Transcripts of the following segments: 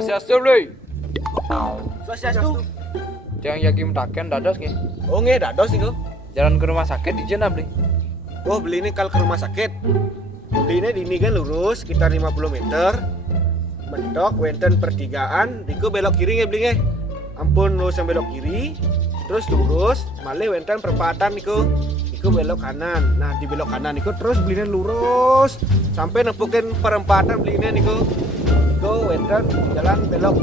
Swastiastu, Bli. Swastiastu. Jangan yakin taken dados nggih. Oh nggih dados niku. Jalan ke rumah sakit di Jena, Bli. Oh beli ini kalau ke rumah sakit. Beli ini di ini kan lurus sekitar 50 meter. Mentok wenten pertigaan, niku belok kiri nggih beli nggih. Ampun lurus yang belok kiri, terus lurus, malih wenten perempatan niku. Niku belok kanan. Nah, di belok kanan niku terus beli ini lurus sampai nempukin perempatan beli ini niku. Niku wenten jalan belok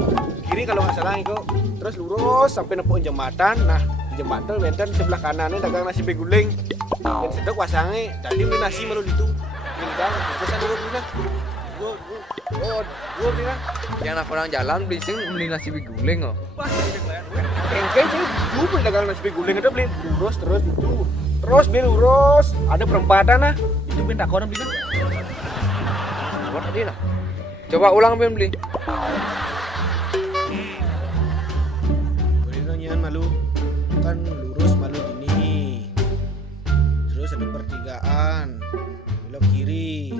kiri kalau nggak salah niku. Terus lurus sampai nempukin jembatan. Nah, jembatan wenten sebelah kanannya dagang nasi beguling. Dan sedek wasange tadi beli nasi malu itu. Tinggal pesan dulu beli nah. Gua beli nah. Yang nak orang jalan beli sing beli nasi beguling oh. Wah, engke jadi gua beli dagang nasi beguling itu beli lurus terus itu. Terus beli lurus, ada perempatan nah. Itu beli tak orang beli nah. Buat tadi lah. Coba ulang beli. Beli nyanyian malu. Kan lurus malu ini. Terus ada pertigaan. Belok kiri.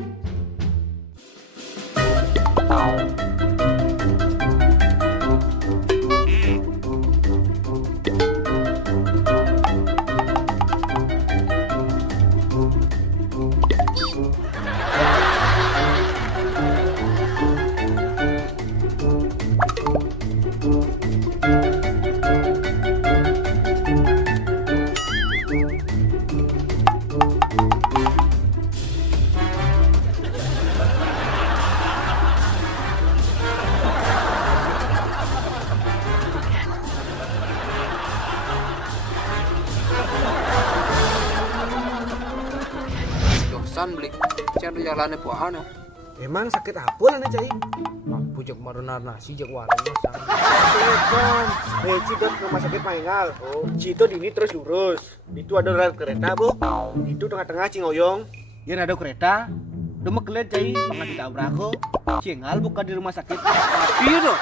Dosan beli. Cari jalannya buahan oh. Emang sakit apa lah nih cai? Mampu jak marunar nasi jak warung sang. Telepon. Cito ke rumah sakit Maingal. Oh, Cito di ini terus lurus. Itu ada rel kereta bu. Itu tengah-tengah Cingoyong. Yang ada kereta. Udah keliat cai. Pangat ditabrak kok. Cingal bukan di rumah sakit. Tapi itu.